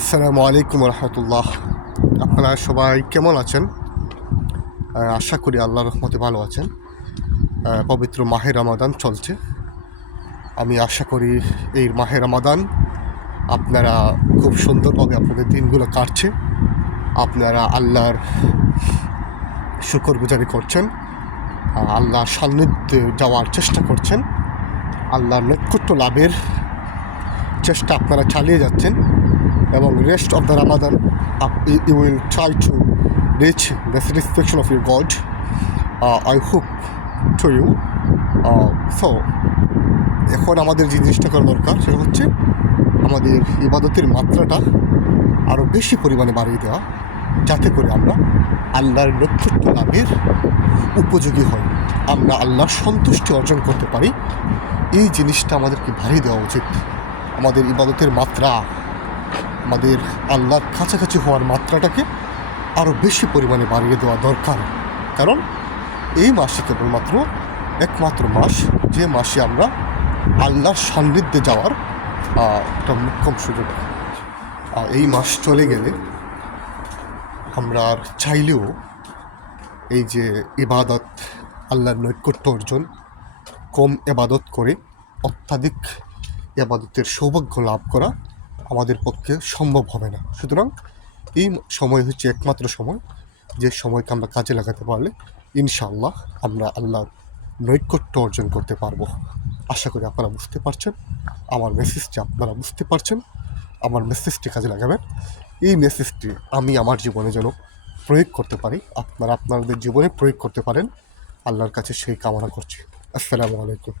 আসসালামু আলাইকুম রহমতুল্লাহ। আপনারা সবাই কেমন আছেন? আশা করি আল্লাহর রহমতে ভালো আছেন। পবিত্র মাহে রমাদান চলছে। আমি আশা করি এই মাহে রমাদান আপনারা খুব সুন্দরভাবে আপনাদের দিনগুলো কাটছে। আপনারা আল্লাহর শুকরগুজারি করছেন, আল্লাহর সান্নিধ্যে যাওয়ার চেষ্টা করছেন, আল্লাহর নৈকট্য লাভের চেষ্টা আপনারা চালিয়ে যাচ্ছেন এবং rest of the Ramadan you will try to reach the satisfaction of your God. I hope to you. So এখন আমাদের যে জিনিসটা করা দরকার সেটা হচ্ছে আমাদের ইবাদতের মাত্রাটা আরও বেশি পরিমাণে বাড়িয়ে দেওয়া, যাতে করে আমরা আল্লাহর নৈকট্য লাভের উপযোগী হই, আমরা আল্লাহর সন্তুষ্টি অর্জন করতে পারি। এই জিনিসটা আমাদেরকে বাড়িয়ে দেওয়া উচিত। আমাদের ইবাদতের মাত্রা, আমাদের আল্লাহর কাছাকাছি হওয়ার মাত্রাটাকে আরও বেশি পরিমাণে বাড়িয়ে দেওয়া দরকার। কারণ এই মাসে কেবলমাত্র একমাত্র মাস, যে মাসে আমরা আল্লাহর সান্নিধ্যে যাওয়ার একটা মোক্ষম সুযোগ। এই মাস চলে গেলে আমরা আর চাইলেও এই যে ইবাদত, আল্লাহর নৈকট্য অর্জন, কম ইবাদত করে অত্যাধিক ইবাদতের সৌভাগ্য লাভ করা আমাদের পক্ষে সম্ভব হবে না। সুতরাং এই সময় হচ্ছে একমাত্র সময়, যে সময়কে আমরা কাজে লাগাতে পারলে ইনশাআল্লাহ আমরা আল্লাহর নৈকট্য অর্জন করতে পারবো। আশা করি আপনারা বুঝতে পারছেন, আমার মেসেজটি আপনারা বুঝতে পারছেন, আমার মেসেজটি কাজে লাগাবেন। এই মেসেজটি আমি আমার জীবনে যেন প্রয়োগ করতে পারি, আপনারা আপনাদের জীবনে প্রয়োগ করতে পারেন, আল্লাহর কাছে সেই কামনা করছি। আসসালামু আলাইকুম।